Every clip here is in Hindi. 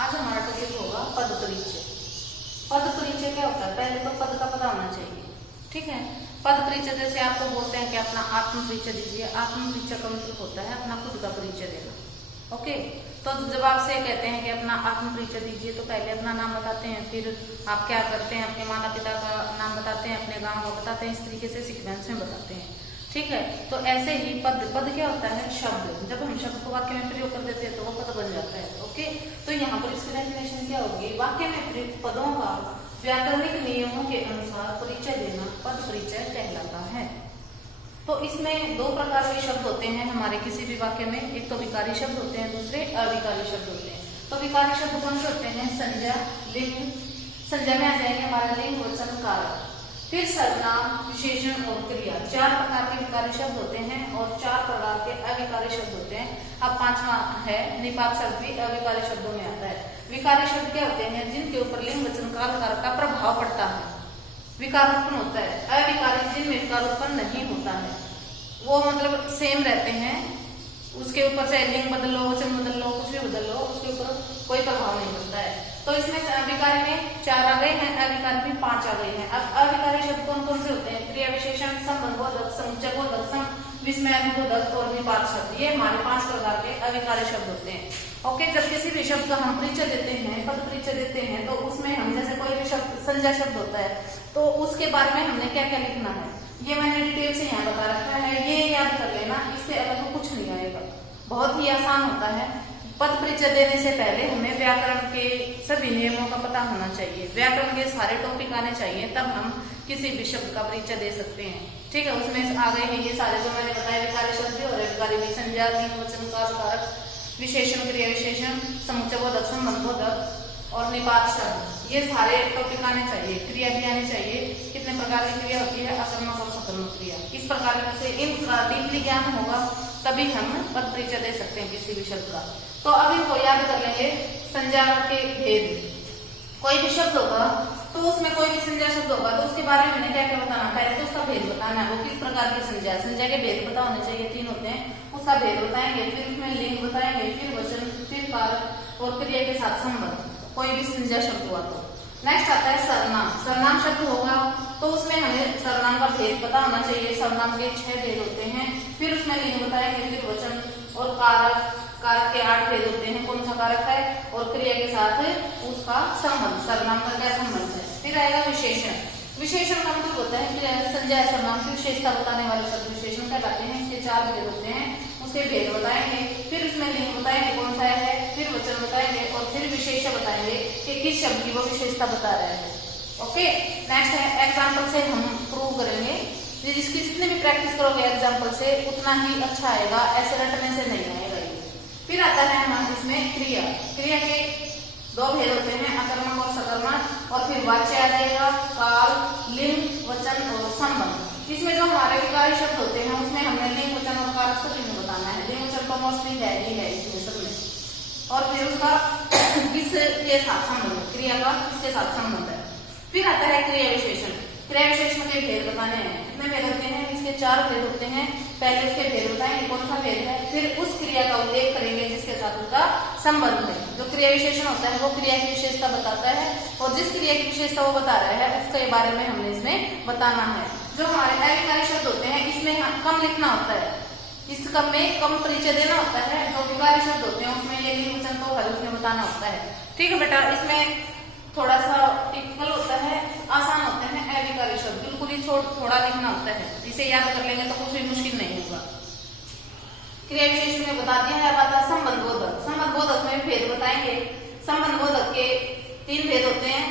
आज हमारा टॉपिक होगा पद परिचय। पद परिचय क्या होता है? पहले तो पद का पता होना चाहिए, ठीक है। पद परिचय जैसे आपको बोलते हैं कि अपना आत्म परिचय दीजिए। आत्म परिचय का मतलब होता है अपना खुद का परिचय देना, ओके। तो जब आपसे कहते हैं कि अपना आत्म परिचय दीजिए तो पहले अपना नाम बताते हैं, फिर आप क्या करते हैं, अपने माता पिता का नाम बताते हैं, अपने गाँव का बताते हैं, इस तरीके से सीक्वेंस में बताते हैं, ठीक है। तो ऐसे ही पद क्या होता है? शब्द। जब हम शब्द को वाक्य में प्रयोग कर देते हैं तो वो पद बन जाता है, ओके। तो यहाँ पर इसकी डेफिनेशन क्या होगी? वाक्य में प्रयुक्त पदों का व्याकरणिक नियमों के अनुसार परिचय देना पद परिचय कहलाता है। तो इसमें दो प्रकार के शब्द होते हैं हमारे किसी भी वाक्य में। एक तो विकारी शब्द होते हैं, दूसरे अविकारी शब्द होते हैं। तो विकारी शब्द कौन से होते हैं? संज्ञा, लिंग। संज्ञा में आ जाएंगे हमारा लिंग, वचन, कारक। फिर सर्वनाम, विशेषण और क्रिया। चार प्रकार के विकारी शब्द होते हैं और चार प्रकार के अविकारी शब्द होते हैं। अब पांचवा है निपात शब्द भी अविकारी शब्दों में आता है। विकारी शब्द क्या होते हैं? जिनके ऊपर लिंग, वचन, काल, कारक का प्रभाव पड़ता है, विकार उत्पन्न होता है। अविकारी जिनमें विकार उत्पन्न नहीं होता है, वो मतलब सेम रहते हैं, उसके ऊपर से लिंग बदल लो, वचन बदल लो, कुछ भी बदल लो, उसके ऊपर कोई प्रभाव नहीं पड़ता है। तो इसमें अविकारी में चार आ गए हैं, अविकारी में पांच आ गए हैं। अब अविकारी शब्द कौन कौन से होते हैं? क्रिया विशेषण, संबंधबोधक, समुच्चयबोधक, विस्मयादिबोधक और निपात शब्द। ये हमारे पांच प्रकार के अविकारी शब्द होते हैं, ओके। जब किसी भी शब्द का हम परिचय देते हैं, पद परिचय देते हैं, तो उसमें हम जैसे कोई भी शब्द संज्ञा शब्द होता है तो उसके बारे में हमने क्या क्या लिखना है, ये मैंने डिटेल से यहाँ बता रखा है, ये याद कर लेना, इससे अलग तो कुछ नहीं आएगा। बहुत ही आसान होता है। पद परिचय देने से पहले हमें व्याकरण के सभी नियमों का पता होना चाहिए, व्याकरण के सारे टॉपिक आने चाहिए, तब हम किसी भी शब्द का परिचय दे सकते हैं, ठीक है। उसमें आ गए हैं ये सारे जो मैंने बताया, विकारी शब्द भी और अविकारी भी। संज्ञा, लिंग, वचन, काल, कारक, विशेषण, क्रिया विशेषण, समुच्चयबोधक, संबंधबोधक और निपात शब्द, ये सारे टॉपिक आने चाहिए। क्रिया भी आनी चाहिए, कितने प्रकार की क्रिया होती है, आक्रामक और सकर्मक क्रिया। इस प्रकार से इनका डीपली ज्ञान होगा तभी हम पद परिचय दे सकते हैं किसी भी शब्द का। तो अब इनको याद कर लेंगे। संज्ञा के भेद, कोई भी शब्द होगा तो उसमें कोई भी संज्ञा शब्द होगा तो उसके बारे में मैंने क्या क्या बताना, पहले तो उसका भेद बताना है, वो किस प्रकार की संज्ञा है। संज्ञा के भेद पता होने चाहिए, तीन होते हैं, उसका भेद बताएंगे, फिर उसमें लिंग बताएंगे, फिर वचन, फिर कारक और क्रिया के साथ संबंध, कोई भी संज्ञा शब्द हुआ तो। नेक्स्ट आता है सर्वनाम। सर्वनाम शब्द होगा तो उसमें हमें सर्वनाम का भेद पता होना चाहिए। सर्वनाम के 6 भेद होते हैं, फिर उसमें लिंग बताएंगे, फिर वचन और कारक। कारक के 8 भेद होते हैं, कौन सा कारक है, और क्रिया के साथ उसका संबंध, सर्वनाम का क्या संबंध है। फिर आएगा विशेषण। विशेषण का मतलब होता है कि संज्ञा सर्वनाम की विशेषता बताने वाले शब्द विशेषण कहलाते हैं। इसके 4 भेद होते हैं, उसके भेद बताएंगे, फिर उसमें लिंग बताएंगे कौन सा है, फिर वचन बताएंगे और फिर विशेषण बताएंगे कि किस शब्द की वो विशेषता बता रहे हैं, ओके। नेक्स्ट है एग्जाम्पल से हम प्रूव करेंगे। जिसकी जितने भी प्रैक्टिस करोगे एग्जाम्पल से उतना ही अच्छा आएगा, ऐसे रटने से नहीं आएगा ये। फिर आता है हमारे इसमें क्रिया। क्रिया के 2 भेद होते हैं, आक्रामक और सकर्मक, और फिर वाच्य आ जाएगा, काल, लिंग, वचन और संबंध। इसमें जो हमारे विकारी शब्द होते हैं उसमें हमने लिंग, वचन और कारक सभी में बताना है। लिंग वचन तो मोस्टली है ही है इसमें सब में, और फिर उसका किसके साथ संबंध, क्रिया का किसके साथ संबंध है। फिर आता है क्रिया विशेषण। क्रिया विशेषण के भेद बताने हैं। कितने भेद होते हैं? इसके 4 भेद होते हैं। पहले उसके भेद बताएंगे कौन सा भेद है, फिर उस क्रिया का उल्लेख करेंगे जिसके साथ उसका संबंध है। जो क्रिया विशेषण होता है वो क्रिया की विशेषता बताता है, और जिस क्रिया की विशेषता वो बता रहा है उसके बारे में हमने इसमें बताना है। जो हमारे अविकारी शब्द होते हैं इसमें कम लिखना होता है, इस कम में कम परिचय देना होता है। जो विकारी शब्द होते हैं उसमें ये लिंग, वचन तो हर उसमें बताना होता है, ठीक है बेटा। इसमें थोड़ा सा टिपिकल होता है, आसान होते हैं अविकारी शब्द, बिल्कुल ही थोड़ा लिखना होता है। इसे याद कर लेंगे तो कुछ भी मुश्किल नहीं होगा। क्रिया विशेषण में बता दिया है। अब आता है संबंधबोधक। संबंधबोधक में भेद बताएंगे। संबंधबोधक के 3 भेद होते हैं,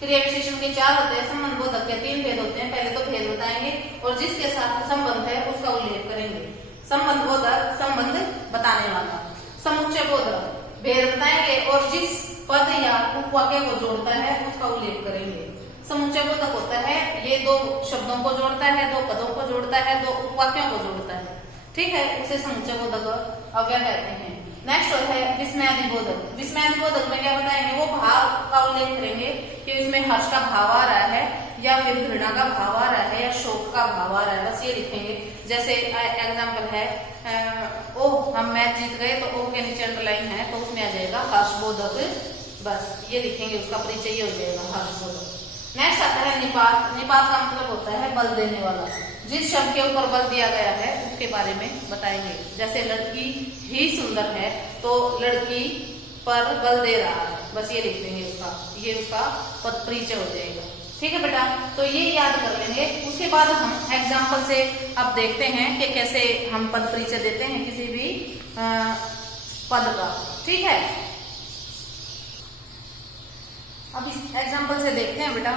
क्रिया विशेषण के 4 होते हैं, संबंधबोधक के 3 भेद होते हैं। पहले तो भेद बताएंगे और जिसके साथ संबंध है उसका उल्लेख करेंगे। संबंधबोधक, संबंध बताने वाला। समुच्चयबोधक, भेद बताएंगे और जिस पद या उपवाक्य को जोड़ता है उसका उल्लेख करेंगे। समुच्चयबोधक होता है ये 2 शब्दों को जोड़ता है, 2 पदों को जोड़ता है, 2 उपवाक्यों को जोड़ता है, ठीक है, उसे समुच्चयबोधक अव्यय कहते हैं। नेक्स्ट है विस्मयादिबोधक। विस्मयादिबोधक में क्या बताएंगे? वो भाव का उल्लेख करेंगे कि इसमें हर्ष का भाव आ रहा है या फिर घृणा का भाव आ रहा है या शोक का भाव आ रहा है, बस ये लिखेंगे। जैसे एग्जाम्पल है ओ हम मैच जीत गए, तो ओ के नीचे अंडरलाइन है तो उसमें आ जाएगा हर्षबोधक, बस ये लिखेंगे, उसका परिचय ये हो जाएगा हर्षबोधक। नेक्स्ट आता है निपात। निपात का मतलब होता है बल देने वाला। जिस शब्द के ऊपर बल दिया गया है उसके बारे में बताएंगे। जैसे लड़की ही सुंदर है तो लड़की पर बल दे रहा है, बस ये लिख देंगे उसका, ये उसका पद परिचय हो जाएगा। ठीक है बेटा, तो ये याद कर लेंगे। उसके बाद हम एग्जाम्पल से अब देखते हैं कि कैसे हम पद परिचय देते हैं किसी भी पद का। ठीक है, अब इस एग्जाम्पल से देखते हैं बेटा।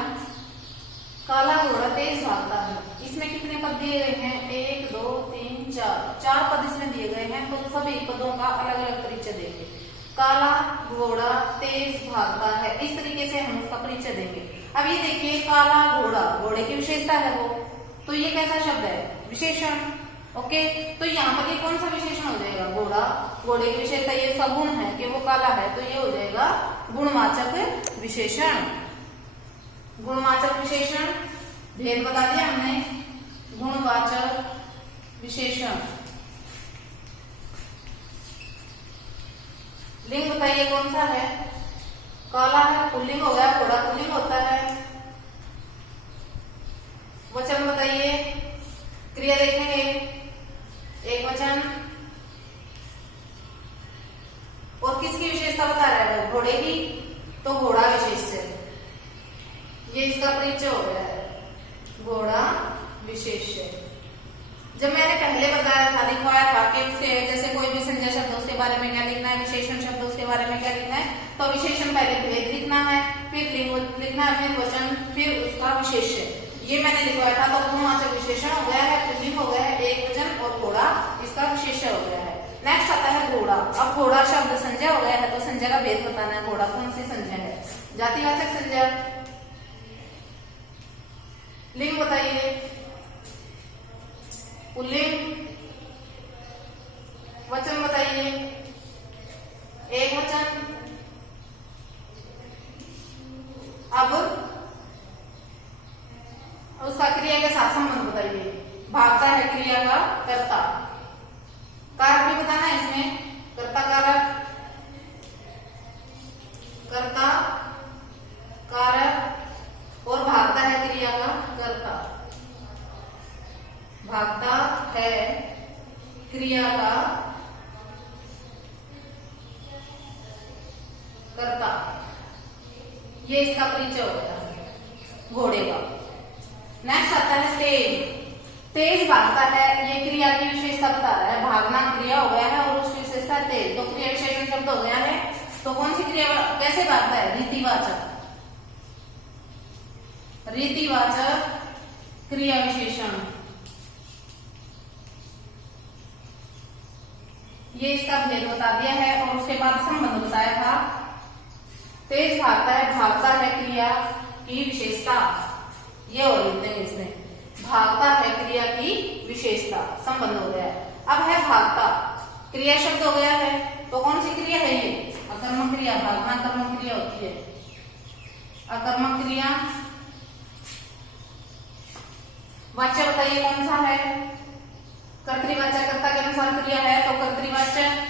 काला घोड़ा तेज भागता है, इसमें कितने पद दिए गए हैं? 1 2 3 4 पद इसमें दिए गए हैं, तो सभी पदों का अलग अलग परिचय देंगे। काला घोड़ा तेज भागता है, इस तरीके से हम उसका परिचय देंगे। अब ये देखिए, काला घोड़ा, घोड़े की विशेषता है वो, तो ये कैसा शब्द है? विशेषण। ओके, तो यहाँ पर ये कौन सा विशेषण हो जाएगा? घोड़ा। घोड़े की विशेषता ये उसका गुण है कि वो काला है, तो ये हो जाएगा गुणवाचक विशेषण। गुणवाचक विशेषण, भेद बता दिया हमने। गुणवाचक विशेषण। लिंग बताइए कौन सा है? काला है, पुल्लिंग हो गया, घोड़ा पुल्लिंग होता है। वचन बताइए, क्रिया देखेंगे, एक वचन। और किसकी विशेषता बता रहा है? वो घोड़े की, तो घोड़ा विशेष है, ये इसका परिचय हो गया है, घोड़ा विशेष है। जब मैंने पहले बताया था, लिखवाया था कि उसके जैसे कोई भी संज्ञा शब्द उसके बारे में क्या लिखना है, विशेषण शब्द उसके बारे में क्या लिखना है, तो विशेषण पहले भेद लिखना है, फिर लिंग लिखना है, फिर वचन, फिर उसका विशेष्य, ये मैंने लिखवाया था। तो गुणवाचक विशेषण हो गया है, पुल्लिंग हो गया है, एक वचन, और घोड़ा इसका विशेष्य हो गया है। नेक्स्ट आता है घोड़ा। अब घोड़ा शब्द संज्ञा हो गया है, तो संज्ञा का भेद बताना है। घोड़ा कौन सी संज्ञा है? जातिवाचक संज्ञा। लिंग बताइए, पुल्लिंग। वचन बताइए, एक वचन। अब उसका क्रिया के साथ संबंध बताइए। भागता है क्रिया का कर्ता, कारक भी बताना है इसमें, कर्ता कारक, कर्ता कारक, और भागता है क्रिया का कर्ता, भागता है क्रिया का कर्ता, ये इसका परिचय हो गया घोड़े का। नेक्स्ट आता है तेज। तेज भागता है, ये क्रिया की विशेषता बता रहा है, भागना क्रिया हो गया है और उसकी विशेषता तेज, तो क्रिया विशेषण शब्द हो गया है। तो कौन सी क्रिया कैसे भागता है? रीतिवाचक, रीतिवाचक क्रिया विशेषण, ये इसका भेद बता दिया है। और उसके बाद संबंध बताया था। तेज भागता है, भागता है क्रिया की विशेषता, ये और लिखते हैं इसमें, भागता है क्रिया की विशेषता, संबंध हो गया। अब है भागता, क्रिया शब्द हो गया है, तो कौन सी क्रिया है ये? अकर्मक क्रिया। भागना कर्मक क्रिया होती है, अकर्मक क्रिया। वाच्य बताइए कौन सा है? कर्तृवाचक, कर्ता के अनुसार क्रिया है तो कर्तृवाचक।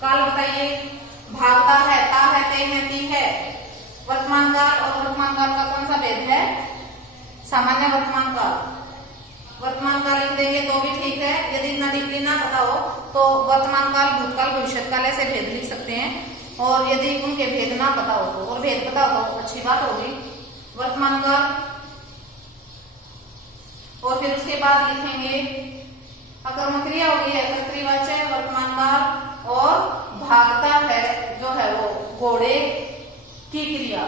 काल बताइए, भागता है, ता है, ते है, ती है। वर्तमान काल और वर्तमान काल का कौन सा भेद है? सामान्य वर्तमान काल। वर्तमान काल लिख देंगे तो भी ठीक है, यदि इतना डीपली ना पता हो तो वर्तमान काल, भूतकाल, भविष्यत काल ऐसे भेद लिख सकते हैं। और यदि उनके भेद ना पता हो तो, और भेद पता हो तो अच्छी बात होगी। वर्तमान काल, और फिर उसके बाद लिखेंगे अकर्मक क्रिया होगी है कर्तृवाचक, वर्तमान काल, और भागता है जो है वो घोड़े की क्रिया।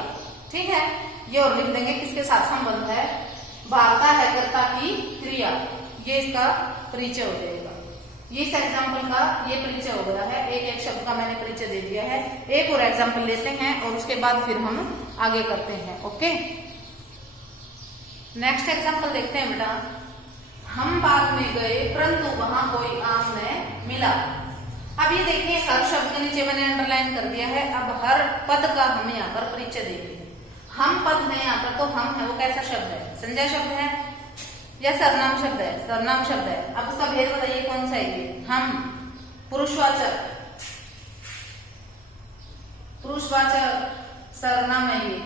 ठीक है, ये और लिख देंगे किसके साथ संबंध है? भागता है कर्ता की क्रिया, ये इसका परिचय हो जाएगा। ये इस एग्जाम्पल का ये परिचय हो गया है। एक एक शब्द का मैंने परिचय दे दिया है। एक और एग्जाम्पल लेते हैं और उसके बाद फिर हम आगे करते हैं। ओके, नेक्स्ट एग्जाम्पल देखते हैं बेटा। हम बाग में गए परंतु वहां कोई आम न मिला। अब ये देखिए, हर शब्द के नीचे मैंने अंडरलाइन कर दिया है। अब हर पद का हमें यहाँ पर परिचय देंगे। हम पद है यहाँ पर, तो हम है वो कैसा शब्द है? संज्ञा शब्द है या सर्वनाम शब्द है? सर्वनाम शब्द है। अब उसका भेद बताइए कौन सा है ये? हम पुरुषवाचक, पुरुषवाचक सर्वनाम है ये।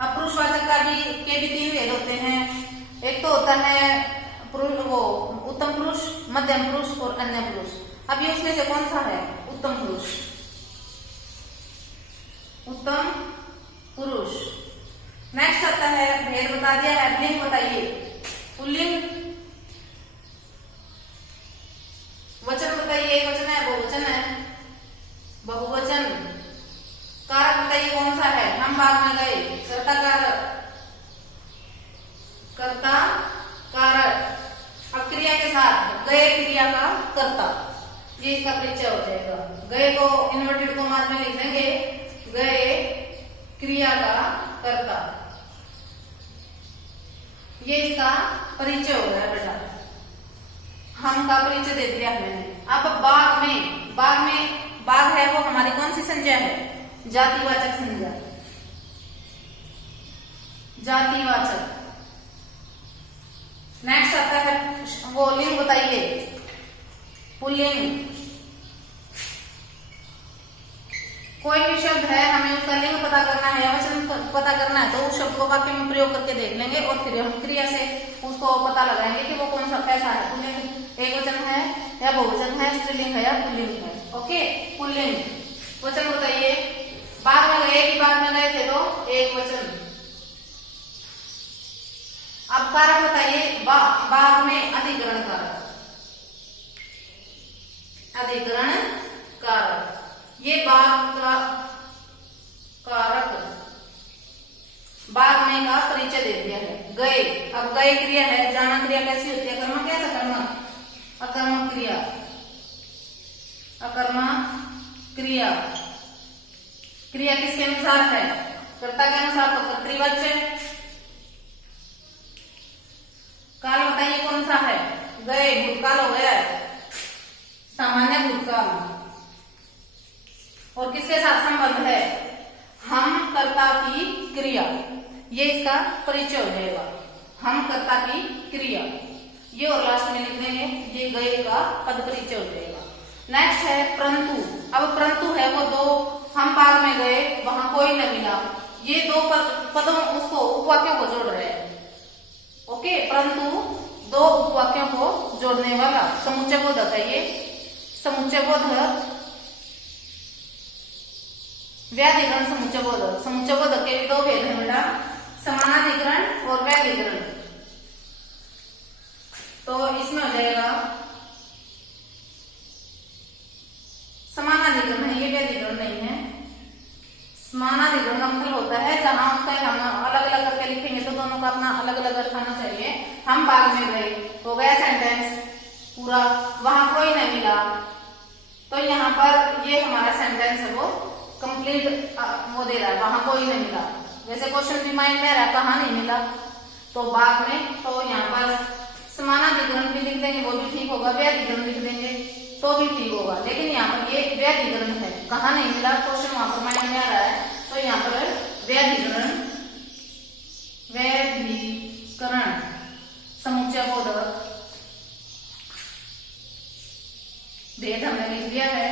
अब पुरुषवाचक के भी तीन भेद होते हैं। एक तो होता है वो उत्तम पुरुष, मध्यम पुरुष और अन्य पुरुष। अब ये उसमें से कौन सा है? उत्तम पुरुष, उत्तम पुरुष। नेक्स्ट आता है, भेद बता दिया है, लिंग बताइए। पुल्लिंग, वचन बताइए, एक वचन है, बहुवचन है, बहुवचन। कारक बताइए कौन सा है? हम बाग में गए, कर्ता कारक, कर्ता कारक। अब क्रिया के साथ गए क्रिया का कर्ता, ये इसका परिचय हो जाएगा। गए को इन्वर्टेड कॉमास में लिख देंगे, गए क्रिया का कर्ता, ये इसका परिचय हो गया बेटा। हम का परिचय दे दिया मैंने। अब बाग में, बाग है वो हमारी कौन सी संज्ञा है? जातिवाचक संज्ञा, जातिवाचक। नेक्स्ट आता है वो लिंग बताइए, पुल्लिंग। कोई भी शब्द है, हमें उसका लिंग पता करना है या वचन पता करना है, तो उस शब्द को वाक्य में प्रयोग करके देख लेंगे और फिर हम क्रिया से उसको पता लगाएंगे कि वो कौन सा कैसा है। पुल्लिंग एक वचन है या बहुवचन है, स्त्रीलिंग है या पुल्लिंग है। Okay, pulling. वचन बताइए, बाग में गए, एक ही बाग में गए थे तो एक वचन। अब कारक बताइए, बाग में अधिकरण कारक, अधिकरण कारक, ये बाग का कारक, बाग में का परिचय दे दिया है। गए, अब गए क्रिया है, जाना क्रिया कैसी होती है? कर्मक है, सकर्मक? अकर्मक क्रिया, अकर्मक क्रिया। क्रिया किसके अनुसार है? कर्ता के अनुसार, तो कर्तृवाच्य। काल बताइए कौन सा है? गए, भूतकाल हो गया है, सामान्य भूतकाल। और किसके साथ संबंध है? हम कर्ता की क्रिया, ये इसका परिचय हो जाएगा। हम कर्ता की क्रिया, ये और लास्ट में लिख देंगे, ये गए का पद परिचय हो जाएगा। नेक्स्ट है परंतु। अब परंतु है वो दो, हम बाग में गए, वहां कोई न मिला, ये दो पदों उसको उपवाक्यों को जोड़ रहे हैं। ओके, परंतु दो उपवाक्यों को जोड़ने वाला समुच्चय बोधक है। ये समुच्चय बोधक, व्याधिकरण समुच्चय बोधक। समुच्चय बोधक के भी दो भेद है बेटा, समानाधिकरण और व्याधिकरण। तो इसमें हो जाएगा समानाधिकरण है, ये व्याधिकरण नहीं है। समानाधिकरण का मतलब होता है जहां उसका हम अलग अलग करके लिखेंगे तो दोनों का अपना अलग अलग अर्थ आना चाहिए। हम बाग में गए, हो गया सेंटेंस पूरा, वहां कोई नहीं मिला, तो यहाँ पर ये हमारा सेंटेंस है वो कंप्लीट वो दे रहा है, वहां कोई नहीं मिला। वैसे क्वेश्चन भी माइंड में आ रहा है, कहाँ नहीं मिला, तो बाग में, तो यहाँ पर समानाधिकरण भी लिख देंगे, वो भी ठीक होगा। व्याधिकरण लिख देंगे तो भी ठीक होगा, लेकिन यहाँ पर ये व्याधिकरण है, कहाँ नहीं मिला, क्वेश्चन वहां पर माइंड में आ रहा है, तो यहाँ पर व्याधिकरण, व्याधिकरण समुच्चय बोधक भेद हमने लिख दिया है।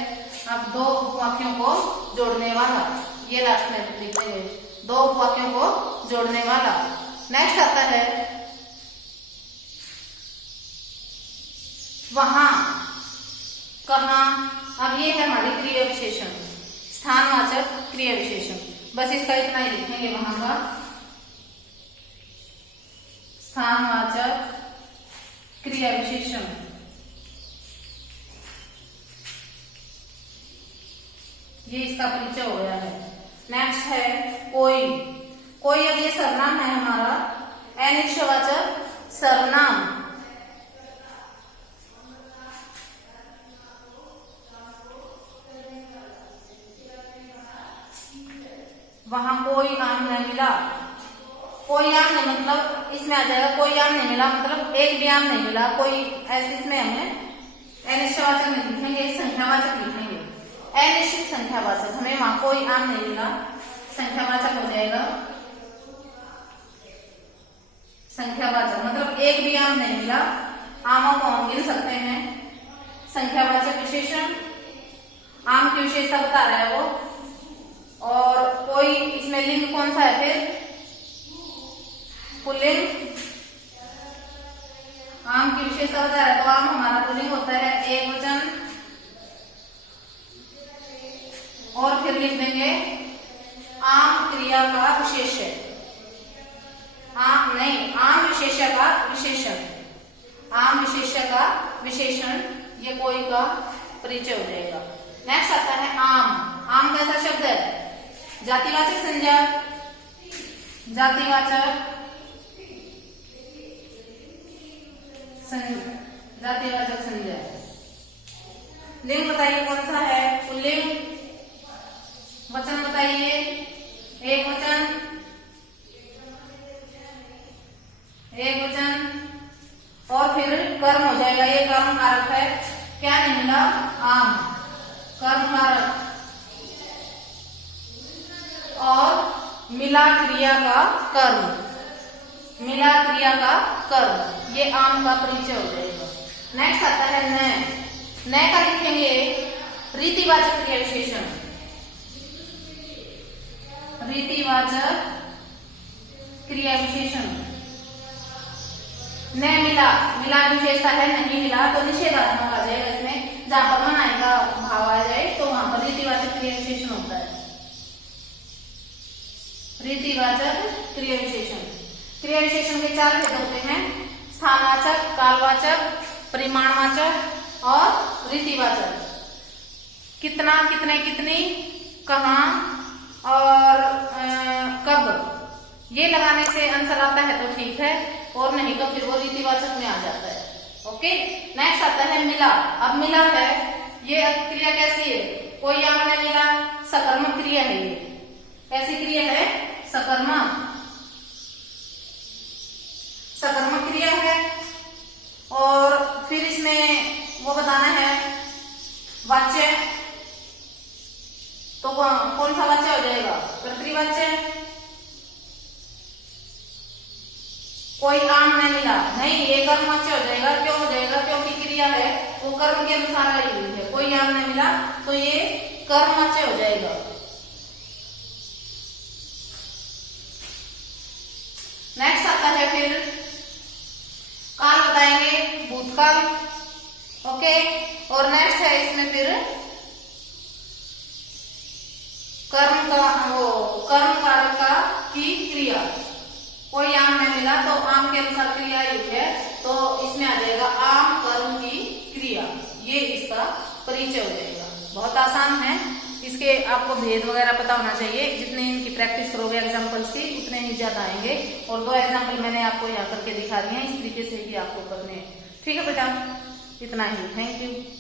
अब दो उपवाक्यों को जोड़ने वाला, ये लास्ट में लिख देंगे, दो उपवाक्यों को जोड़ने वाला। नेक्स्ट आता है वहां, कहां। अब ये है हमारी क्रिया विशेषण, स्थानवाचक क्रिया विशेषण। बस इसका इतना ही लिखेंगे, वहां का स्थानवाचक क्रिया विशेषण। ये इसका परिचय हो गया है। नेक्स्ट है कोई। कोई, अब ये सर्वनाम है हमारा, अनिश्चयवाचक सर्वनाम। वहां कोई आम नहीं मिला, कोई आम नहीं मतलब इसमें आ जाएगा, कोई आम नहीं मिला मतलब एक भी आम नहीं मिला, कोई ऐसे इसमें हमें अनिश्चयवाचक नहीं लिखेंगे, संख्यावाचक लिखेंगे। अनिश्चित संख्यावाचक, हमें वहां कोई आम नहीं मिला, संख्यावाचक हो जाएगा। संख्यावाचक मतलब एक भी आम नहीं मिला, आमों को हम गिन सकते हैं। संख्यावाचक विशेषण, आम की विशेषता बता रहा है वो। और कोई इसमें लिंग कौन सा है फिर? पुल्लिंग। आम की विशेषता बता रहा है तो आम हमारा पुल्लिंग होता है, एक वचन। और फिर लिख देंगे आम क्रिया का विशेष्य, आम नहीं, आम विशेष्य का विशेषण, आम विशेष्य का विशेषण, ये कोई का परिचय हो जाएगा। नेक्स्ट आता है आम। आम कैसा शब्द है? जातिवाचक संज्ञा, जातिवाचक जातिवाचक संज्ञा। लिंग बताइए कौन सा है? पुल्लिंग। वचन बताइए, एक वचन, एक वचन। और फिर कर्म हो जाएगा, ये कर्म कारक है। क्या नहीं मिला? आम, कर्म कारक। और मिला क्रिया का कर्म, मिला क्रिया का कर्म, ये आम का परिचय हो जाएगा। नेक्स्ट आता है न। न का लिखेंगे रीतिवाचक क्रिया विशेषण, रीतिवाचक क्रिया विशेषण। न मिला, मिला विशेषता है, नहीं मिला तो निषेधात्मक आ जाएगा इसमें। जहां पर मनाई का भाव आ जाए तो वहां पर रीतिवाचक क्रिया विशेषण होता है। रीतिवाचक क्रिया विशेषण। क्रिया विशेषण के चार भेद होते हैं, स्थानवाचक, कालवाचक, परिमाणवाचक और रीतिवाचक। कितना, कितने, कितनी, कहाँ और कब, ये लगाने से आंसर आता है तो ठीक है, और नहीं तो फिर वो रीतिवाचक में आ जाता है। ओके। नेक्स्ट आता है मिला। अब मिला है, ये क्रिया कैसी है? कोई आम ने मिला, सकर्मक क्रिया है ये। कैसी क्रिया है? सकर्मक, सकर्मक क्रिया है। और फिर इसमें वो बताना है वाच्य, तो कौन सा वाच्य हो जाएगा? कर्तृवाच्य। कोई आम नहीं मिला, नहीं, ये कर्मवाच्य हो जाएगा। क्यों हो जाएगा? क्योंकि क्रिया है वो कर्म के अनुसार आई हुई है। कोई आम नहीं मिला तो ये कर्मवाच्य हो जाएगा। नेक्स्ट आता है फिर काल बताएंगे, भूतकाल। ओके। और नेक्स्ट है इसमें फिर कर्म का, वो कर्म कारक का की क्रिया। कोई आम नहीं मिला तो आम के अनुसार क्रिया आई है, तो इसमें आ जाएगा आम कर्म की क्रिया। ये इसका परिचय हो जाएगा। बहुत आसान है, इसके आपको भेद वगैरह पता होना चाहिए। जितने इनकी प्रैक्टिस करोगे एग्जाम्पल्स की, उतने ही ज्यादा आएंगे। और 2 एग्जाम्पल मैंने आपको यहाँ करके दिखा दिए हैं, इस तरीके से भी आपको करने हैं। ठीक है बेटा, इतना ही। Thank you.